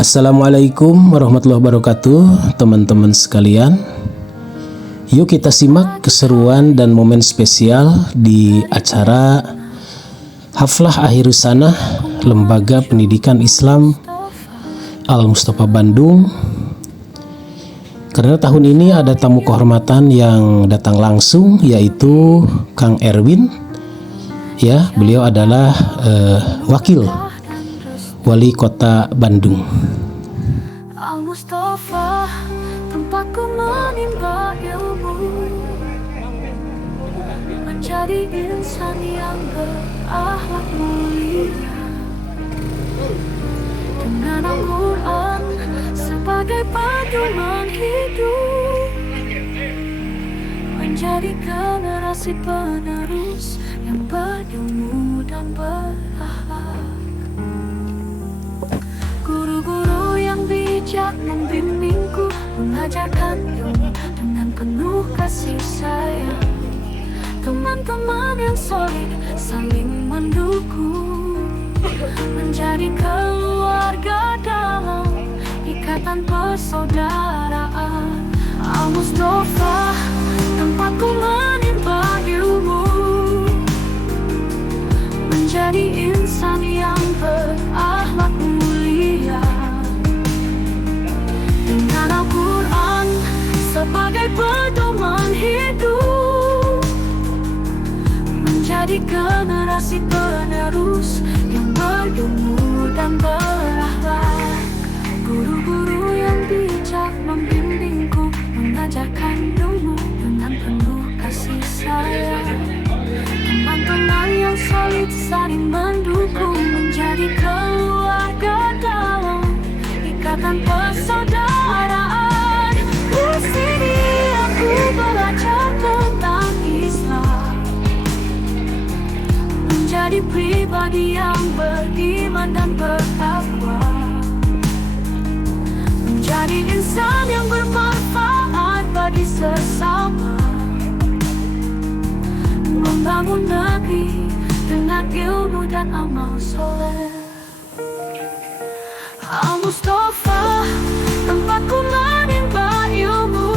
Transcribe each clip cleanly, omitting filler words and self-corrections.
Assalamualaikum warahmatullahi wabarakatuh, teman-teman sekalian. Yuk kita simak keseruan dan momen spesial di acara Haflah Akhir Sanah Lembaga Pendidikan Islam Al-Mustafa Bandung. Karena tahun ini ada tamu kehormatan yang datang langsung, yaitu Kang Erwin. Ya, beliau adalah wakil Wali Kota Bandung. Al-Mustafa, tempatku menimba ilmu, menjadi insan yang berakhlak mulia, dengan Al-Quran sebagai pedoman hidup, menjadi generasi penerus yang berilmu dan berakhlak. Guru-guru yang bijak membimbingku, mengajarkan ilmu dengan penuh kasih sayang. Teman-teman yang solid saling mendukung, menjadi keluarga dalam ikatan persaudaraan. Al-Mustafa, tempatku menimba ilmu, menjadi insan yang berakhlak mulia, dengan Al-Quran sebagai pedoman hidup, menjadi generasi penerus yang berilmu dan berakhlak. Guru-guru yang bijak membimbingku, mengajarkan ilmu dengan penuh kasih sayang. Teman-teman yang solid saling mendukung, menjadi keluarga dalam ikatan persaudaraan. Di sini aku belajar tentang Islam, menjadi pribadi yang beriman dan bertakwa, menjadi insan yang bermanfaat bagi sesama, membangun negeri dengan ilmu dan amal soleh. Al-Mustafa, tempatku menimba ilmu,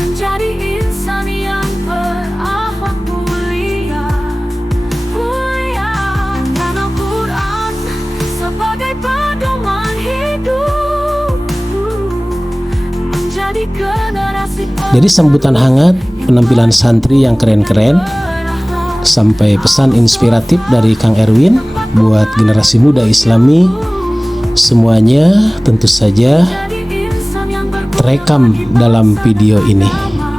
menjadi insan yang berakhlak mulia, dengan Al-Quran sebagai pedoman hidup, menjadi generasi. Jadi sambutan hangat, penampilan santri yang keren-keren, sampai pesan inspiratif dari Kang Erwin buat generasi muda Islami, semuanya tentu saja terekam dalam video ini.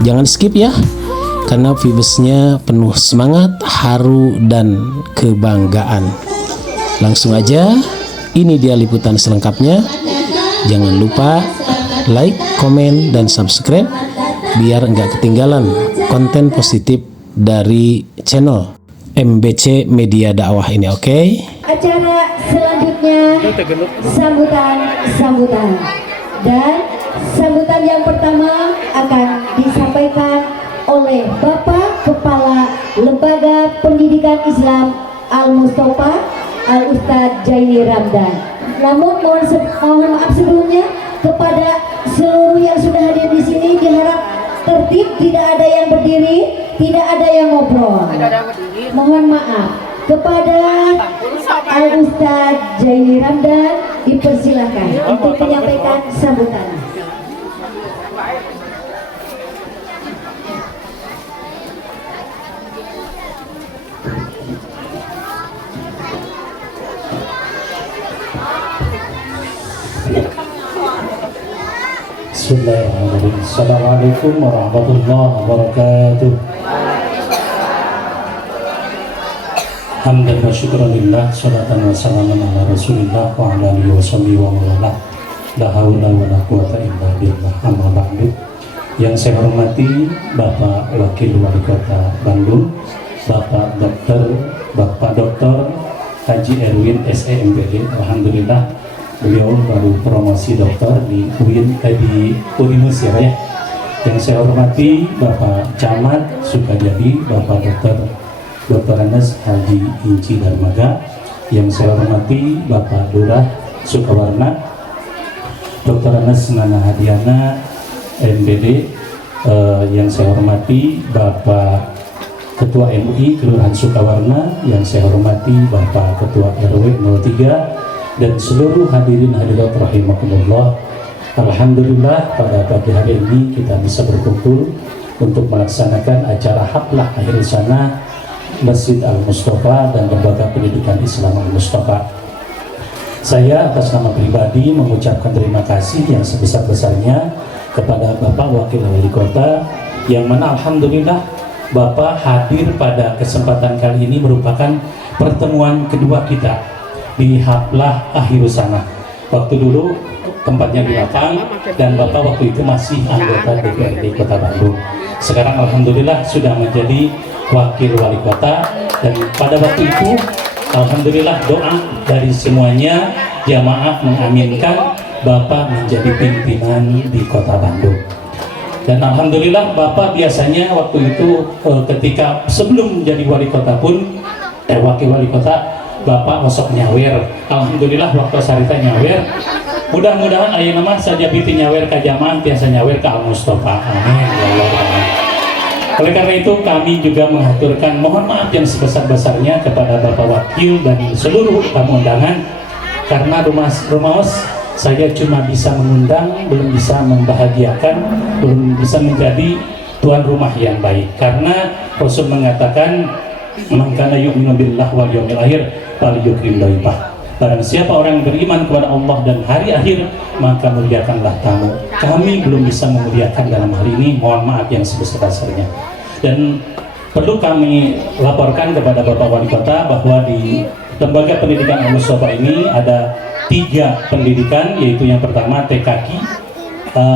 Jangan skip ya, karena vibesnya penuh semangat, haru, dan kebanggaan. Langsung aja, ini dia liputan selengkapnya. Jangan lupa like, komen, dan subscribe biar nggak ketinggalan konten positif dari channel MBC Media Dakwah ini, oke? Acara selanjutnya sambutan dan sambutan yang pertama akan disampaikan oleh Bapak Kepala Lembaga Pendidikan Islam Al-Mustafa Al-Ustadz Jaini Ramdan. Namun mohon maaf sebelumnya kepada seluruh yang sudah hadir di sini, diharap tertib, tidak ada yang berdiri, tidak ada yang ngobrol. Mohon maaf. Kepada Al-Ustadz Jaini Ramdan dipersilakan untuk menyampaikan sambutan. Bismillahirrahmanirrahim. Assalamualaikum warahmatullahi wabarakatuh. Hamdan wa syukran lillah, salatan wa salaman ala rasulillah wa ala alihi wa sahbihi wa mawalah. La haula wa la quwata illa billah, amma ba'du. Yang saya hormati Bapak Wakil Wali Kota Bandung, Bapak Dr. Haji Erwin SEMPD. Alhamdulillah beliau baru promosi doktor di Unimus ya. Yang saya hormati Bapak Camat Sukajadi, Bapak Dr. Anas Haji Inci Darmaga, yang saya hormati Bapak Lurah Sukawarna, Dr. Anas Nana Hadiana MBD, yang saya hormati Bapak Ketua MUI Kelurahan Sukawarna, yang saya hormati Bapak Ketua RW 03, dan seluruh hadirin hadirat rahimakumullah. Alhamdulillah pada pagi hari ini kita bisa berkumpul untuk melaksanakan acara haflah akhir sana Masjid Al-Mustafa dan Lembaga Pendidikan Islam Al-Mustafa. Saya atas nama pribadi mengucapkan terima kasih yang sebesar-besarnya kepada Bapak Wakil Wali Kota, yang mana alhamdulillah Bapak hadir pada kesempatan kali ini merupakan pertemuan kedua kita di haflah akhir sana. Waktu dulu tempatnya di lapang dan Bapak waktu itu masih anggota DPRD Kota Bandung. Sekarang alhamdulillah sudah menjadi wakil wali kota, dan pada waktu itu alhamdulillah doa dari semuanya jamaah mengaminkan Bapak menjadi pimpinan di Kota Bandung. Dan alhamdulillah Bapak biasanya waktu itu ketika sebelum jadi wali kota pun wakil wali kota, Bapak masuk nyawer. Alhamdulillah waktu sarita nyawer, mudah-mudahan ayeuna mah saja biti nyawer ka jamaah tiasa nyawer ka Al-Mustafa. Amin ya Allah. Oleh karena itu kami juga mengaturkan mohon maaf yang sebesar-besarnya kepada Bapak Wakil dan seluruh tamu undangan, karena rumaos saya cuma bisa mengundang, belum bisa membahagiakan, belum bisa menjadi tuan rumah yang baik. Karena Rasul mengatakan, "Man kana yu'minu billahi wal yawmil akhir falyukrim dhaifah." Barang siapa orang yang beriman kepada Allah dan hari akhir, maka muliakanlah tamu. Kami belum bisa memuliakan dalam hal ini, mohon maaf yang sebesar-besarnya. Dan perlu kami laporkan kepada Bapak Wali Kota bahwa di Lembaga Pendidikan Al-Mustafa ini ada 3 pendidikan, yaitu yang pertama TKI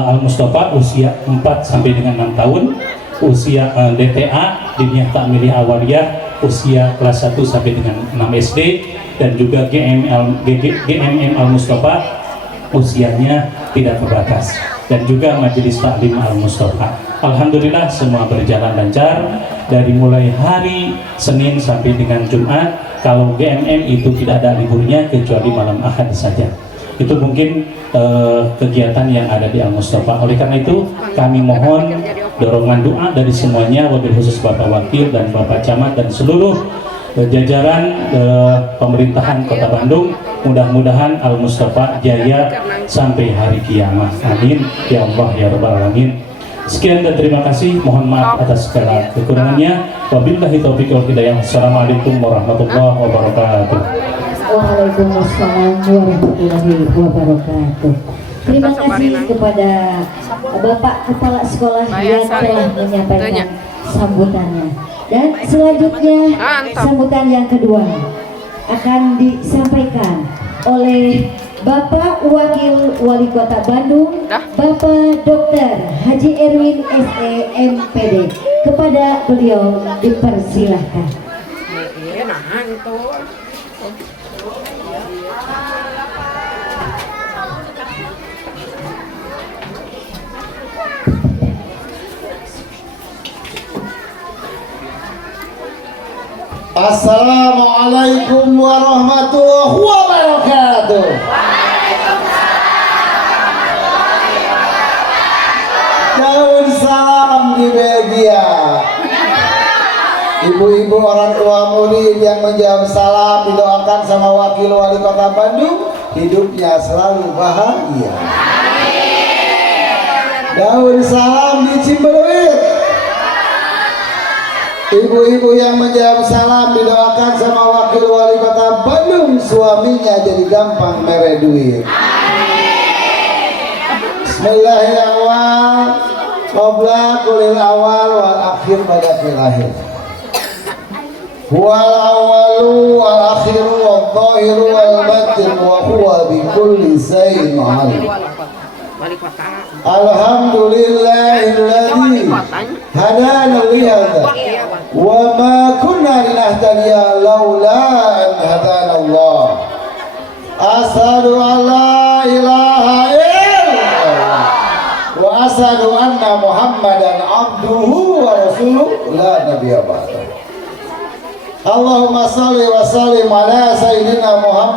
Al-Mustafa usia 4 sampai dengan 6 tahun, usia DTA Diniyah Ta'miliyah Awaliyah usia kelas 1 sampai dengan 6 SD, dan juga GMM Al-Mustafa usianya tidak terbatas, dan juga Majelis Taklim Al-Mustafa. Alhamdulillah semua berjalan lancar dari mulai hari Senin sampai dengan Jumat. Kalau GMM itu tidak ada liburnya kecuali malam Ahad saja. Itu mungkin kegiatan yang ada di Al-Mustafa. Oleh karena itu kami mohon dorongan doa dari semuanya, wabil khusus Bapak Wakil dan Bapak Camat dan seluruh jajaran pemerintahan Kota Bandung. Mudah-mudahan Al-Mustafa jaya sampai hari kiamat. Amin ya Allah ya Rabbal Alamin. Sekian dan terima kasih. Mohon maaf atas segala kekurangannya. Wabillahi taufiq wal hidayah. Assalamualaikum warahmatullahi wabarakatuh. Waalaikumsalam warahmatullahi wabarakatuh. Terima kasih kepada Bapak Kepala Sekolah yang telah menyampaikan sambutannya. Dan selanjutnya sambutan yang kedua akan disampaikan oleh Bapak Wakil Wali Kota Bandung, Bapak Dr. Haji Erwin SE MPD. Kepada beliau dipersilahkan. Assalamualaikum warahmatullahi wabarakatuh. Daun salam di Belgia. Ibu-ibu orang tua murid yang menjawab salam didoakan sama Wakil Wali Kota Bandung hidupnya selalu bahagia. Daun salam di Cimbeluit. Ibu-ibu yang menjawab salam didoakan sama Wakil Wali Kota Bandung suaminya jadi gampang mere duit. Bismillahirrahmanirrahim. Qabla kulil awal wal akhir pada filahir. Wal awalu wal akhiru wal zahiru wal batin wa huwa bi kulli shay'in alim. Alhamdulillahilladzi hadana li hadza wa ma kunna linahtadiya laula an hadana Allah. Asyhadu an la ilaha illallah wa asyhadu anna Muhammadan abduhu wa rasuluhu la nabiyya ba'da. Allahumma shalli wa sallim ala sayyidina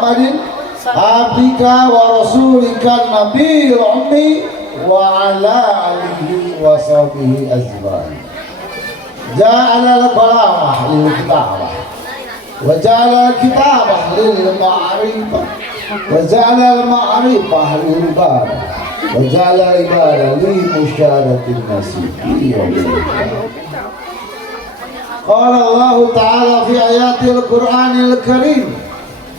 Muhammadin abdika wa rasulika nabiyil ummi wa ala alihi wa sahbihi azman. Ja'ala al-qalamah lil kitabah wa ja'ala al-kitabah lil ma'rifah wa ja'ala al-ma'rifah lil ibadah wa ja'ala al-ibadah li musyaratin nasib. Qala Allah Ta'ala fi ayatil Qur'anil Karim,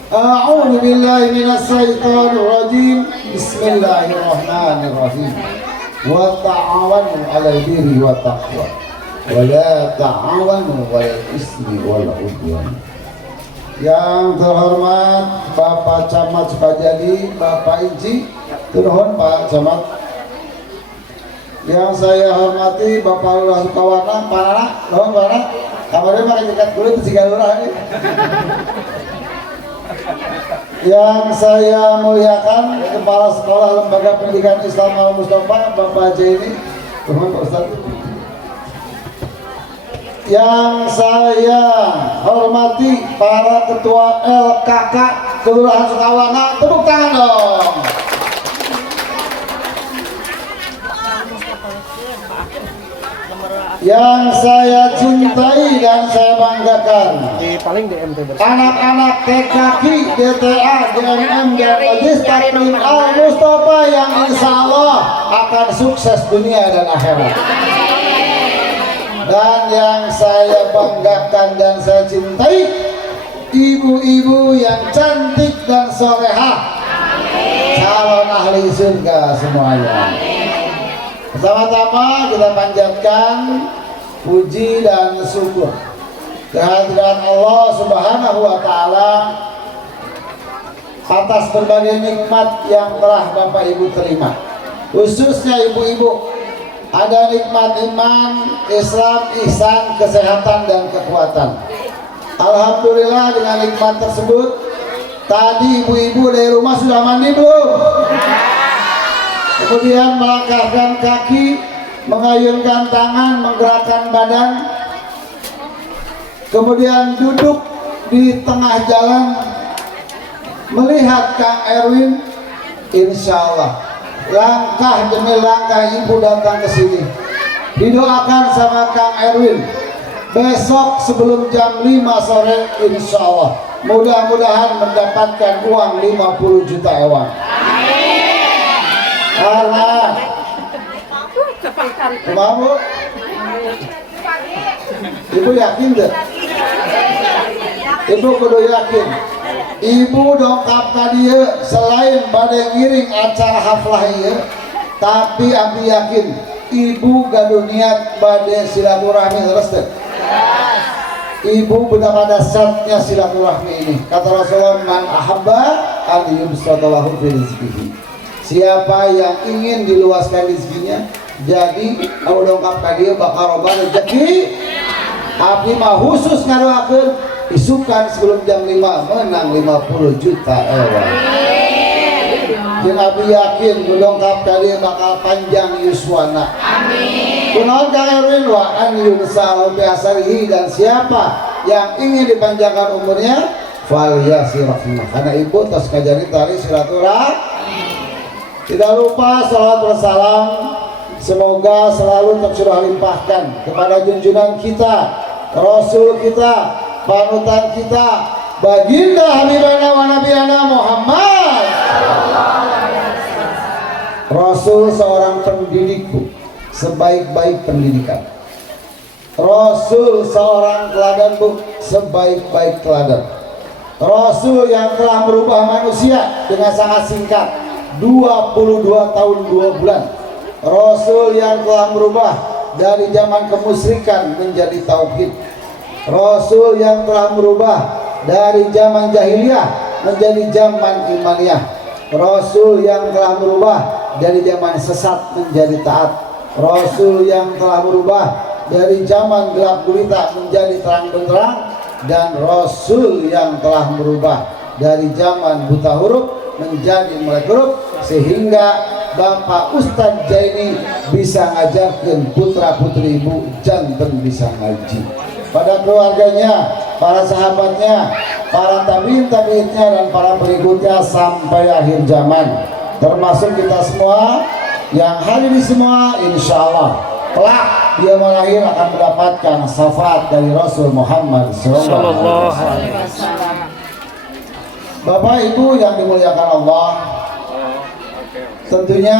A'udzu billahi minas syaitonir rajim. Bismillahirrahmanirrahim. Wa ta'awanu 'alal birri wat taqwa wa la ta'awanu 'alal ismi wal 'udwan. Yang terhormat Bapak Camat Sukajadi, Bapak Inci, turun Pak Camat. Yang saya hormati Bapak Lurah Sukawana, Pak Nana, nuhun Pak Nana. Kamarnya pakai jekat kulit di Cigalurah ini. Yang saya muliakan Kepala Sekolah Lembaga Pendidikan Islam Al Mustafa, Bapak Jeni, turun Pak Ustaz. Yang saya hormati para ketua LKK Kelurahan Sukawana, tepuk tangan dong. Yang saya cintai dan saya banggakan, anak-anak TKK, DTA, DMM, dan Majlis Taklim Al Mustafa yang insya Allah akan sukses dunia dan akhirat. Dan yang saya banggakan dan saya cintai, ibu-ibu yang cantik dan solehah, calon ahli surga semuanya. Pertama-tama kita panjatkan puji dan syukur kehadiran Allah Subhanahu wa Ta'ala atas berbagai nikmat yang telah Bapak Ibu terima, khususnya ibu-ibu. Ada nikmat iman, Islam, ihsan, kesehatan, dan kekuatan. Alhamdulillah dengan nikmat tersebut, tadi ibu-ibu dari rumah sudah mandi belum? Kemudian melangkahkan kaki, mengayunkan tangan, menggerakkan badan, kemudian duduk di tengah jalan melihat Kang Erwin. Insya Allah langkah demi langkah ibu datang ke sini, didoakan sama Kang Erwin. Besok sebelum jam 5 sore insya Allah mudah-mudahan mendapatkan uang 50 juta ewang. Karena kamu ibu yakin deh, ibu kudu yakin. Ibu dongkap ka dieu selain bade ngiring acara haflah ieu, tapi abi yakin ibu gaduh niat bade silaturahmi terus teh. Ibu benar dasarnya silaturahmi ini. Kata Rasulullah, man ahabba an yubsatalahu fi rizqihi. Siapa yang ingin diluaskan rezekinya, jadi kalau dongkap ka dieu bakal loba rezeki. Abdi mah khusus ngadoakeun isukan sebelum jam 5 menang 50 juta ewang. Jeung abdi yakin dongkap ka dieu bakal panjang yuswana. Amin. Kunaon Kang Erwin wa an yunsal bi asarihi, dan siapa yang ingin dipanjangkan umurnya falyasirahna. Karena ibu tos kajari tari silaturahmi. Tidak lupa salawat wassalam semoga selalu tercurah limpahkan kepada junjungan kita, Rasul kita, panutan kita, baginda Habibana wa Nabiyana Muhammad. Rasul seorang pendidikku, sebaik-baik pendidikan. Rasul seorang teladanku, sebaik-baik teladan. Rasul yang telah merubah manusia dengan sangat singkat, 22 tahun 2 bulan. Rasul yang telah merubah dari zaman kemusyrikan menjadi tauhid. Rasul yang telah merubah dari zaman jahiliyah menjadi zaman imaniyah. Rasul yang telah merubah dari zaman sesat menjadi taat. Rasul yang telah merubah dari zaman gelap gulita menjadi terang benderang. Dan Rasul yang telah merubah dari zaman buta huruf menjadi melek huruf, sehingga Bapak Ustadz Jaini bisa ngajarkan putra putri ibu jantan bisa ngaji. Pada keluarganya para sahabatnya, para tabi'in-tabi'innya, dan para berikutnya sampai akhir zaman. Termasuk kita semua yang hadir di semua, insya Allah kelak dia melahir akan mendapatkan syafaat dari Rasul Muhammad Sallallahu Alaihi Wasallam. Bapak Ibu yang dimuliakan Allah, tentunya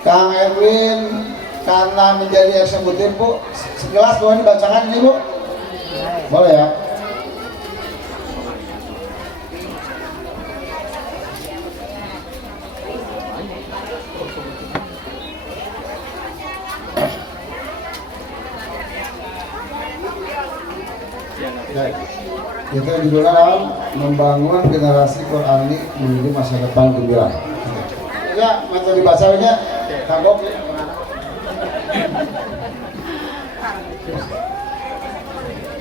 Kang Erwin karena menjadi eksekutif, Bu, sekelas boleh dibacakan ini, Bu? Boleh ya? Kita judulnya membangun generasi Qurani menuju masa depan gembira. Ya, materi bacanya kagok ya.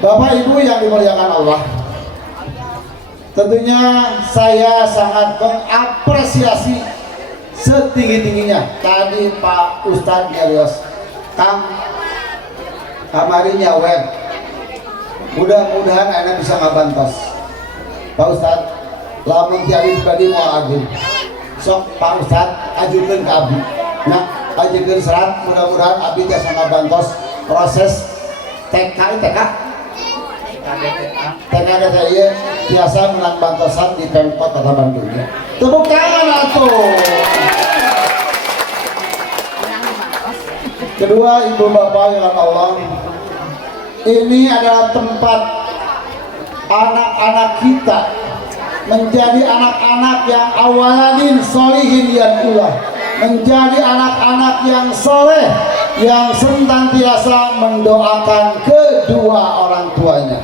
Bapak Ibu yang dimuliakan Allah, tentunya saya sangat mengapresiasi setinggi-tingginya tadi Pak Ustadz Gerios Kang kamarinya web. Mudah-mudahan Anda bisa ngabantos Pak Ustadz, lamun tiari tadi mau ageng sok Pak Ustadz ajukan ke Abi, nah ajukan serat, mudah-mudahan Abi bisa ngabantos proses TKDTA biasa menang bantosan di Pemkot Kota Bandung ya. Tepuk tangan atuh. Kedua, Ibu Bapak yang Allah, ini adalah tempat anak-anak kita menjadi anak-anak yang awaladin solihin yang ulah, menjadi anak-anak yang soleh, yang senantiasa mendoakan kedua orang tuanya.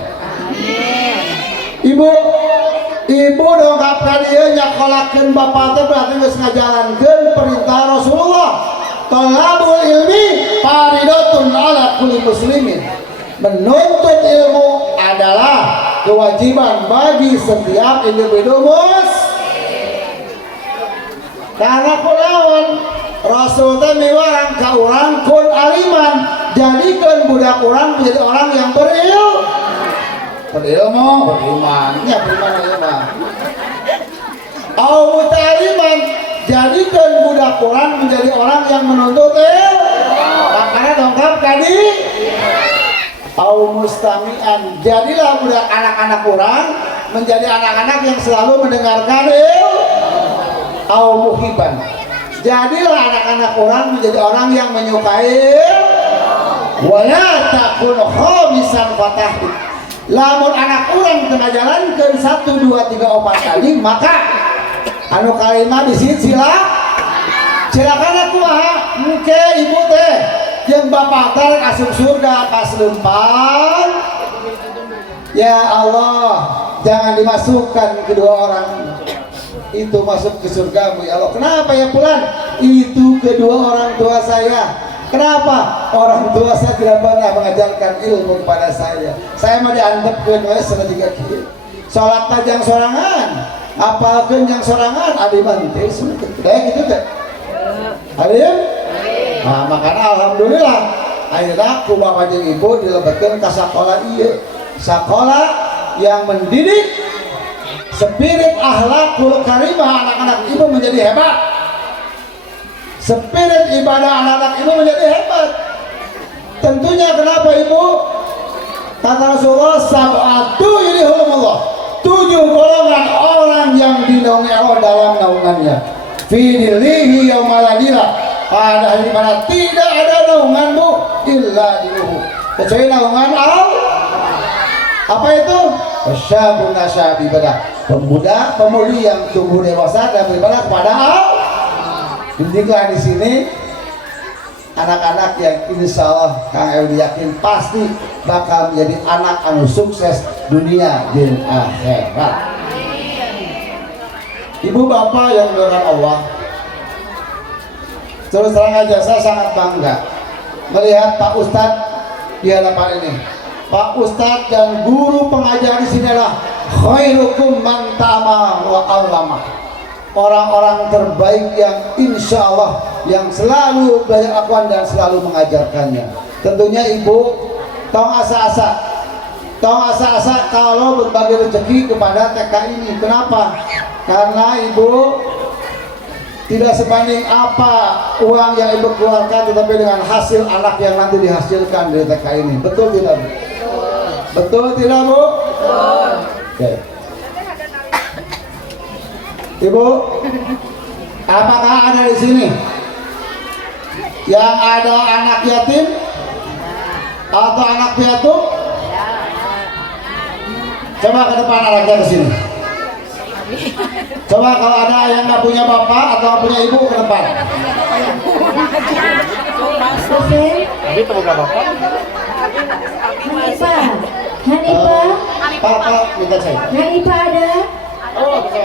Ibu dongkapkan dia nyakolakan bapak teh berarti geus ngajalankeun perintah Rasulullah. Talabul ilmi faridatun ala kulli muslimin. Menuntut ilmu adalah kewajiban bagi setiap individu karena kunaon Rasul teh miwarang ka urang kun aliman, jadikeun budak urang menjadi orang yang berilmu, beriman, ya beriman ilmu. Au muta'aliman, jadikan budak urang menjadi orang yang menuntut ilmu. Makanya dongkap tadi. Au mustami'an, jadilah budak anak-anak orang menjadi anak-anak yang selalu mendengarkan ilmu. Au muhiban, jadilah anak-anak orang menjadi orang yang menyukai ilmu. Wala takun khamisan fatahid, lamun anak orang tengah jalan ke 1, 2, 3, 4 kali, maka anu kalimah disit silakan aku mah muke ibu teh yang bapak tarik asup surga pas lempar. Ya Allah, jangan dimasukkan kedua orang itu masuk ke surga ya Allah. Kenapa ya Pulan? Itu kedua orang tua saya. Kenapa? Orang tua saya tidak pernah mengajarkan ilmu kepada saya. Saya mau diantep ke nulis 3 kilo. Sholat tajang sorangan, apalkan yang sorangan, adi mantil kayak gitu deh. Adim? Nah, makanya alhamdulillah akhirnya ku bapak jeung ibu dilebetkeun ka sakola ieu. Sakola yang mendidik spirit akhlakul karimah anak-anak ibu menjadi hebat. Spirit ibadah anak-anak ibu menjadi hebat. Tentunya kenapa ibu? Kata Rasulullah, sab'atu yudhilhumullah, 7 golongan orang yang dinaungi Allah dalam naungannya. Fi dhillihi yaumaladila, pada hari mana tidak ada naunganmu illa diluhu, kecuali naungan Allah. Apa itu? Syabun nasyabi ibadah, pemuda pemudi yang tumbuh dewasa dan beribadah kepada Allah. Didiklah di sini anak-anak yang insya Allah Kang Eudi yakin pasti bakal menjadi anak anu sukses dunia dan akhirat. Ibu bapak yang dimuliakan Allah, terus terang aja saya sangat bangga melihat Pak Ustadz di hadapan ini. Pak Ustadz dan guru pengajar di sini adalah khairukum man ta'ama wa 'allama. Orang-orang terbaik yang insya Allah yang selalu belajar Al-Quran dan selalu mengajarkannya. Tentunya ibu tong asa-asa Tong asa-asa kalau berbagi rezeki kepada TK ini. Kenapa? Karena ibu tidak sebanding apa uang yang ibu keluarkan, tetapi dengan hasil anak yang nanti dihasilkan dari TK ini. Betul tidak, Bu? Betul tidak, Bu? Betul. Oke. Ibu, apakah ada di sini yang ada anak yatim atau anak piatu? Coba ke depan anaknya ke sini. Coba kalau ada yang nggak punya bapak atau nggak punya ibu ke depan. Hanifah, Pak, minta saya. Hanifah ada? Oh, bisa.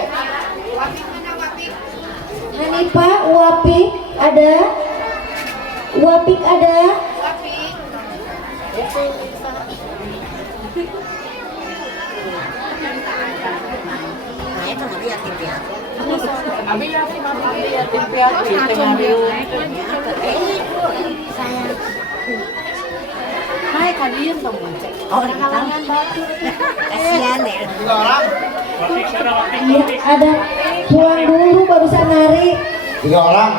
Hanifah, Wapik ada? Wapik ada? Hai kalian dong. Oh, kalangan batu. Kasihan ya. Iya, ada. Pulang dulu baru bisa nari. 3 orang.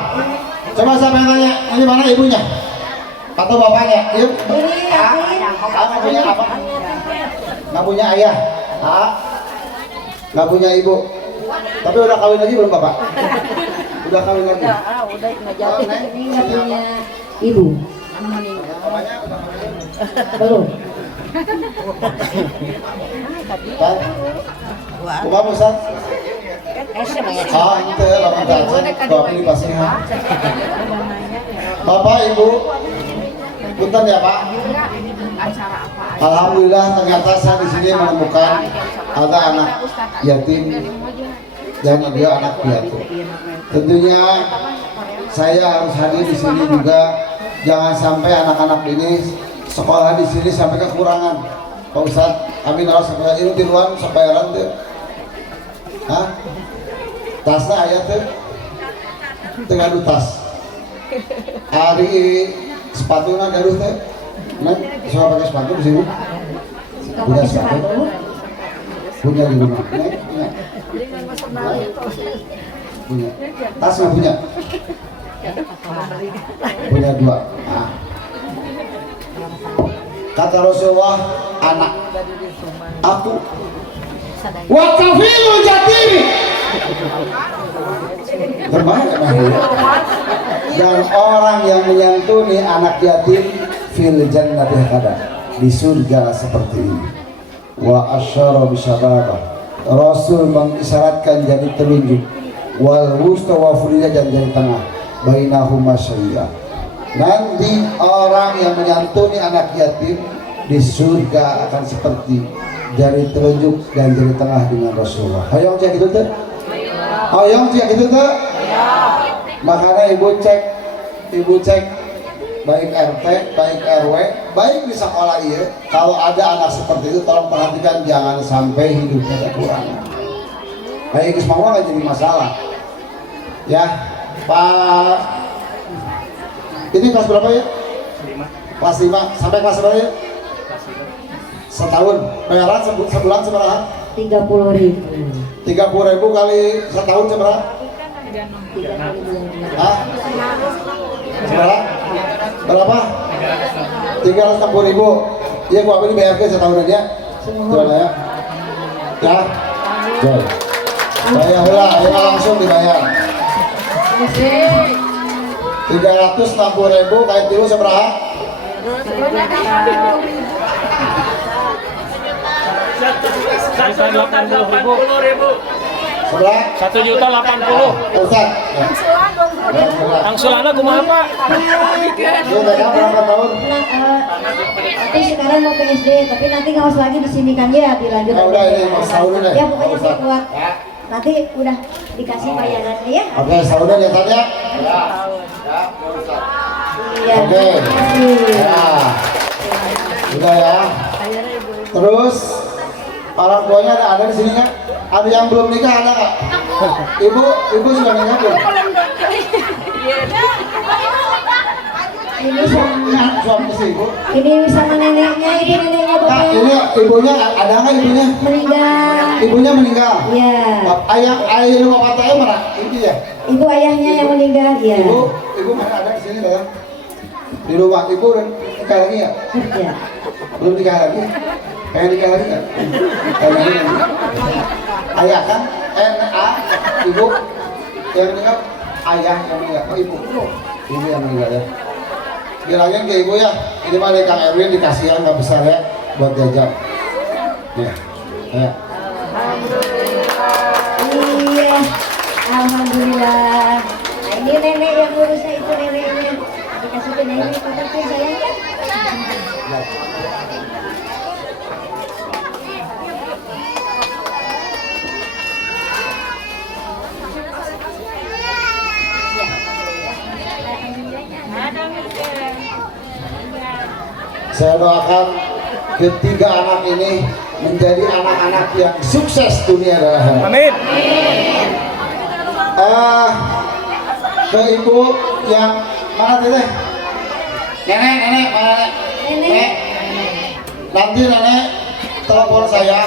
Coba siapa yang tanya, ini mana ibunya? Atau bapaknya? Yuk. Ini Amin. Nggak punya apa? Nggak punya ayah? Nggak punya ibu? Tapi udah kawin lagi belum bapak? Udah kawin lagi? Udah nggak jauh. Ini nggak punya ibu. Bapaknya udah kawin? Belum. Kan? Kumah Ustaz? Ante lawan kaca, bapak ini pasti ha. Bapak Ibu, punten ya Pak. Alhamdulillah ternyata saya di sini menemukan ada anak yatim dan juga anak piatu. Tentunya saya harus hadir di sini juga. Jangan sampai anak-anak ini sekolah di sini sampai kekurangan. Pak Ustadz, kami harus sampai ini tiruan sampai tuh. Hah? Tasnya ayat tuh, tengah tas. Hari sepatunya gaduh teh, nah, bisa pakai sepatu di sini. Punya sepatu, punya di rumah, punya. Punya. Tas nggak punya? Punya 2. Nah. Kata Rasulullah, anak aku wakafilu jatimi terbaik dan orang yang menyantuni anak yatim fil jannati hakada, di surga seperti ini. Wa asyara bisyababa, Rasul mengisyaratkan jadi telunjuk, wal wusta wa furija dan jari tengah, bainahuma syariah. Nanti orang yang menyantuni anak yatim di surga akan seperti jari telunjuk dan jari tengah dengan Rasulullah. Hayong cek gitu tuh? Hayong cek gitu tuh? Makanya ibu cek baik RT, baik RW, baik di sekolah iya. Kalau ada anak seperti itu, tolong perhatikan jangan sampai hidupnya kekurangan. Baik semua nggak jadi masalah. Ya, Pak. Ini kelas berapa ya? 5. Kelas 5 sampai kelas berapa ya? Setahun. Bayaran sebulan seberapa? 30.000. 30.000 kali setahun seberapa? Hah? Seberapa? Berapa? 360.000. Iya, gua ambil bayar ke setahun aja. Tuh ya. Ya. Joy. Bayar lah, ya langsung dibayar. 360.000 kali tilu seberapa? 1.80.000. Sebelah? 1.80.000. Ustaz. Angsulanna kumaha Pak? Lu udah berapa tahun? Tapi sekarang mau ke SD, tapi nanti nggak usah lagi di sini kan ya, dilanjut. Oh, udah ini mau sahur deh. Ya pokoknya saya kuat. Nanti udah dikasih bayarannya ya. Oke, saudara ya tanya. Ya. Iya. Oke. Terima kasih. Ya. Udah ya. Terus orang tuanya ada di sini nggak? Ada yang belum nikah ada nggak? Ibu sudah nikah belum? Ini sama, Ingat suami istri ibu. ini sama neneknya, ini neneknya Nah, bapak ini ibunya ada nggak ibunya? meninggal. Ibunya meninggal. Ya, Ayah lu bapak tahu mana? Ini ya. itu ayahnya yang meninggal. Ya, Ibu mana ada di sini kan? Di rumah ibu udah nikah lagi ya? ya. Belum nikah lagi? Pengen nikah lagi kan? Pengen lagi kan? Ayah kan? NA ibu yang meninggal, ayah yang meninggal, oh ibu. Ibu yang meninggal ya. Bilangin ke ibu ya, ini mah dari Kang Erwin dikasihan nggak besar ya buat jajan. Ya, ya. Iya, alhamdulillah. Nah, ini nenek yang ngurusnya itu neneknya. Dikasih ke nenek, kasih sayang ya. Saya doakan ketiga anak ini menjadi anak-anak yang sukses dunia dan akhirat. Amin. Ke ibu yang mana teteh? Nenek, mana nenek? Nenek. Nanti nenek telepon saya,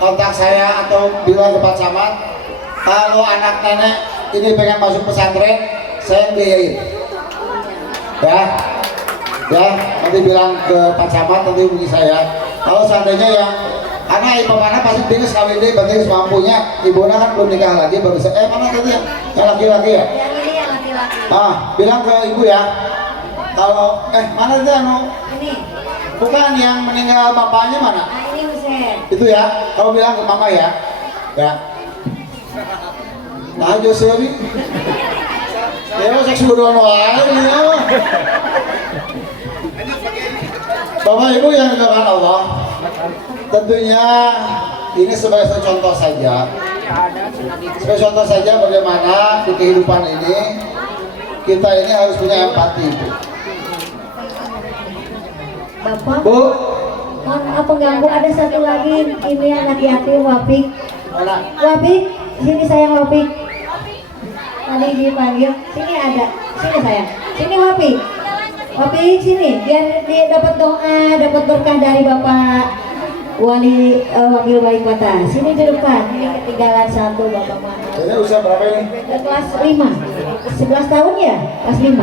kontak saya atau bilang ke Pak Camat. Kalau anak nenek ini pengen masuk pesantren, saya biayain. Ya, nanti bilang ke Pak Camat, nanti hubungi saya. Kalau seandainya yang anak ibu mana pasti bingung kawin deh, berarti semampunya. Ibunya kan belum nikah lagi, baru saya. Mana tadi yang laki-laki ya? Yang ini yang laki-laki. Bilang ke ibu ya. Kalau mana tadi anu? Ini. Bukan yang meninggal bapaknya mana? Nah, ini Husen. Itu ya. Kalau bilang ke mama ya. Ya. Nah, Josewi. Ya, saya sudah wae ini ya. Bapak Ibu yang didoakan Allah, tentunya ini sebagai contoh saja. Sebagai contoh saja bagaimana di kehidupan ini kita ini harus punya empati, Bu. Bapak, Bu, mohon maaf pengganggu, ada satu lagi ini anak yatim Wapik. mana? Wapik, sini sayang Wapik. Tadi dipanggil, sini ada, sini sayang, sini Wapik. Wapik sini, biar dia dapat doa, dapat berkah dari Bapak Wakil Wali Kota. Sini di depan, ini ketinggalan satu Bapak Maaf. Ini usia berapa ini? Kelas 5, 11 tahun ya, kelas 5.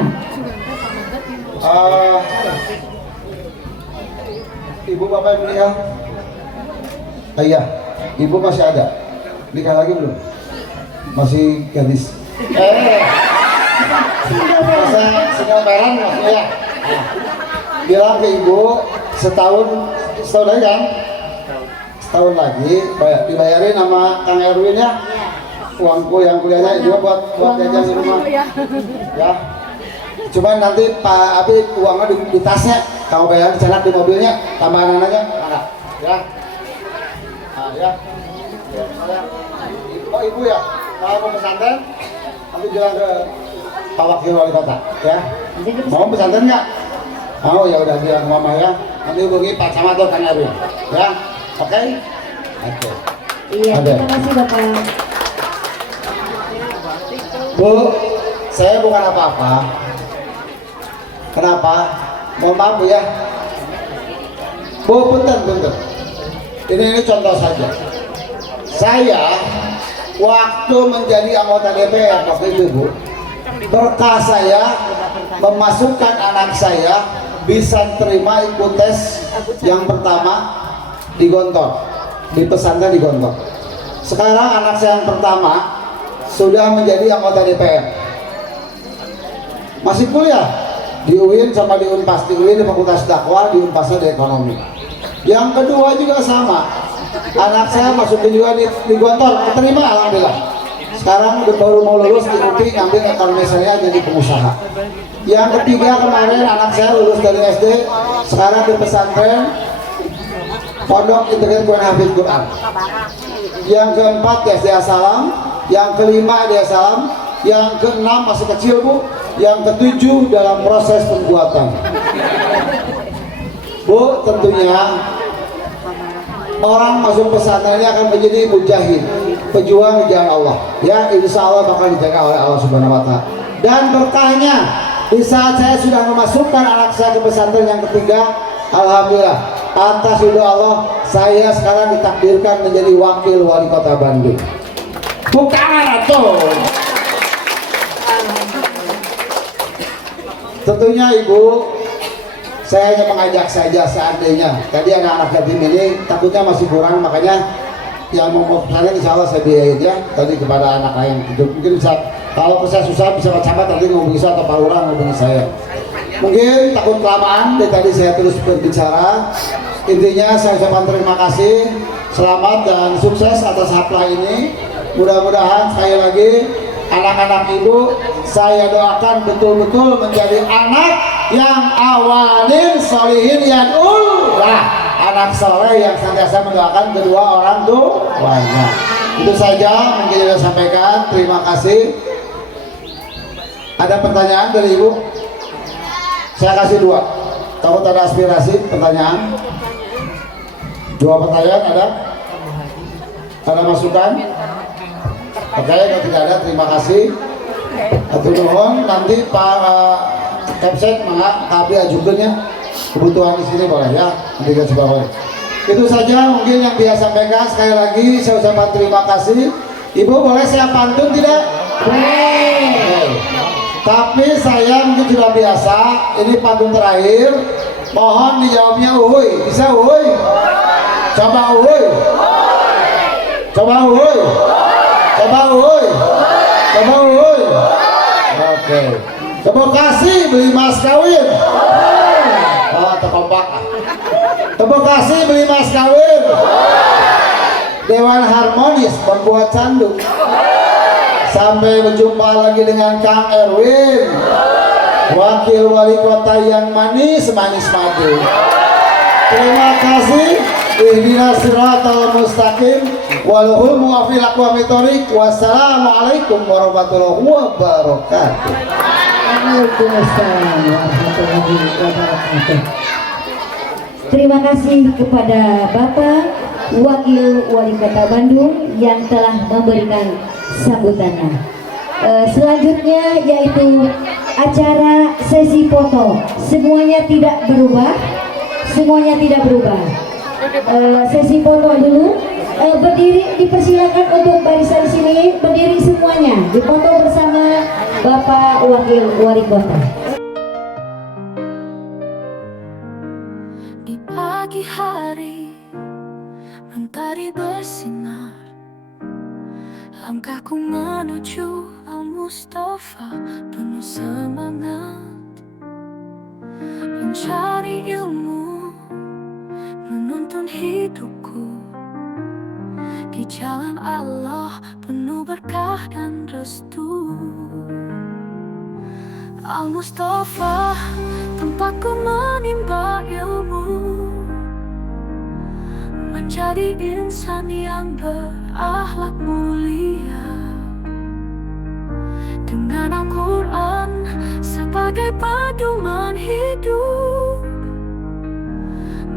Ibu bapak yang meninggal? Iya, ibu masih ada. Nikah lagi belum? Masih gadis. Masa single maksudnya. Bilang ke ibu setahun lagi kan? Setahun lagi dibayarin sama Kang Erwin ya. Uangku yang kuliahnya juga buat jajan di rumah. Ya. Cuman nanti Pak Abi uangnya di tasnya, kamu bayar cenak di mobilnya, tambahan aja, mana? Ya. Nah, ya. Oh ibu ya, kalau mau pesantren, nanti bilang ke Pak Wakil Wali Kota, ya. Mau pesantren nggak? Mau ya udah bilang ke mama ya. Nanti hubungi Pak Camat atau Kang Erwin, ya. Oke? Oke. Iya, Ada. terima kasih Bapak. Bu, saya bukan apa-apa. Kenapa? Mohon maaf Bu ya. Bu, punten. Ini contoh saja. Saya waktu menjadi anggota DPR waktu itu Bu, berkah saya memasukkan anak saya bisa terima ikut tes yang pertama di Gontor, di pesantren di Gontor. Sekarang anak saya yang pertama sudah menjadi anggota DPR, masih kuliah di UIN sama di Unpas, di UIN di Fakultas Dakwah, di Unpasnya di Ekonomi. Yang kedua juga sama, anak saya masukin juga di Gontor, terima alhamdulillah. Sekarang baru mau lulus di UPI ngambil ekonomi saya jadi pengusaha. Yang ketiga kemarin anak saya lulus dari SD, sekarang di pesantren Pondok Integrated Hafidz Quran. Yang keempat di SD Salam, yang kelima di Salam, yang keenam masih kecil Bu, yang ketujuh dalam proses pembuatan. Bu, tentunya orang masuk pesantren ini akan menjadi mujahid, pejuang di jalan Allah. Ya, insya Allah bakal dijaga oleh Allah Subhanahu Wa Taala. Dan berkahnya di saat saya sudah memasukkan anak saya ke pesantren yang ketiga, alhamdulillah atas ridho Allah saya sekarang ditakdirkan menjadi wakil wali kota Bandung. Bukan tuh. Tentunya Ibu, saya hanya mengajak saja seandainya. Tadi anak-anak yatim ini takutnya masih kurang, makanya yang mau pesantren insya Allah saya biayain ya. Tadi kepada anak yang hidup mungkin bisa, kalau saya susah bisa baca nanti ngomongin saya atau Pak Lurah ngomongin saya. Mungkin takut kelamaan, dari tadi saya terus berbicara. Intinya saya ucapkan terima kasih, selamat dan sukses atas haflah ini. Mudah-mudahan sekali lagi anak-anak Ibu saya doakan betul-betul menjadi anak yang awalin solihin yad'ullah, anak soleh yang senantiasa mendoakan kedua orang tuanya. Itu saja mungkin yang saya sampaikan. Terima kasih. Ada pertanyaan dari Ibu? Saya kasih 2. Takut ada aspirasi pertanyaan. 2 pertanyaan ada? Ada masukan? Oke, kalau tidak ada, terima kasih. Atur nuhun, nanti Pak Kapsek kami ajukan ya kebutuhan di sini boleh ya, nanti kita coba boleh. Itu saja mungkin yang dia sampaikan. Sekali lagi saya ucapkan terima kasih. Ibu boleh saya pantun tidak? Boleh. Tapi saya mungkin sudah biasa. Ini pantun terakhir. Mohon dijawabnya uhuy. Bisa uhuy? Coba uhuy. Coba uhuy. Coba uhuy. Coba uhuy. Oke. Coba kasih beli mas kawin. Oh, terkompak. Coba kasih beli mas kawin. Dewan harmonis membuat candu. Sampai berjumpa lagi dengan Kang Erwin, wakil wali kota yang manis madu. Terima kasih. Ihdinas siratal mustaqim walhul muwaffiq aqwamit thoriq. Wassalamualaikum warahmatullahi wabarakatuh. Waalaikumsalam warahmatullahi wabarakatuh. Terima kasih kepada Bapak Wakil Wali Kota Bandung yang telah memberikan sambutannya. Selanjutnya yaitu acara sesi foto. Semuanya tidak berubah. Sesi foto dulu. Berdiri, dipersilakan untuk barisan sini, berdiri semuanya, difoto bersama Bapak Wakil Wali Kota. Di pagi hari mentari bersinar, langkahku menuju Al-Mustafa penuh semangat, mencari ilmu, menuntun hidupku di jalan Allah penuh berkah dan restu. Al-Mustafa tempatku menimba ilmu, menjadi insan yang berakhlak mulia, dengan Al-Quran sebagai pedoman hidup,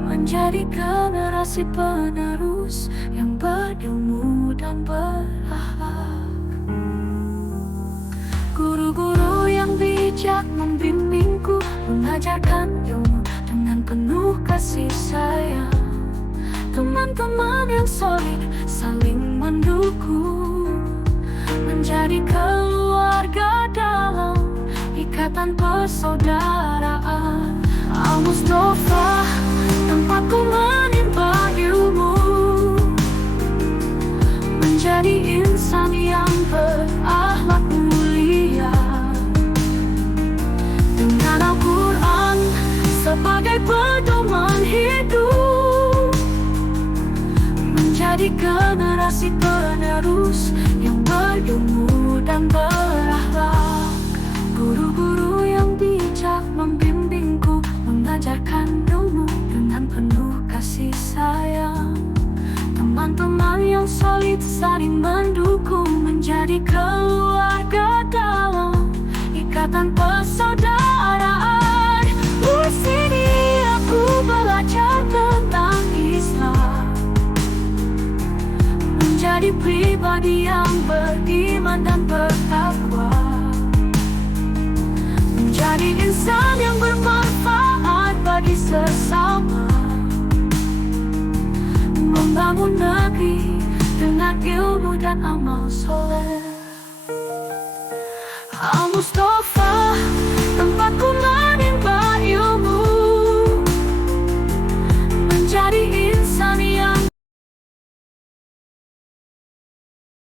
menjadi generasi penerus yang berilmu dan berakhlak. Guru-guru yang bijak membimbingku, mengajarkan ilmu dengan penuh kasih sayang. Teman-teman yang solid saling mendukung, menjadi keluarga dalam ikatan persaudaraan. Al-Mustafa tempatku menimba ilmu, menjadi insan yang berakhlak mulia, dengan Al-Quran sebagai pedoman hidup, menjadi generasi penerus yang berilmu dan berakhlak. Guru-guru yang bijak membimbingku, mengajarkan ilmu dengan penuh kasih sayang. Teman-teman yang solid saling mendukung, menjadi keluarga dalam ikatan persaudaraan. Di sini aku belajar tentang Islam, menjadi pribadi yang beriman dan bertakwa, menjadi membangun negeri dengan ilmu dan amal soleh. Al Mustafa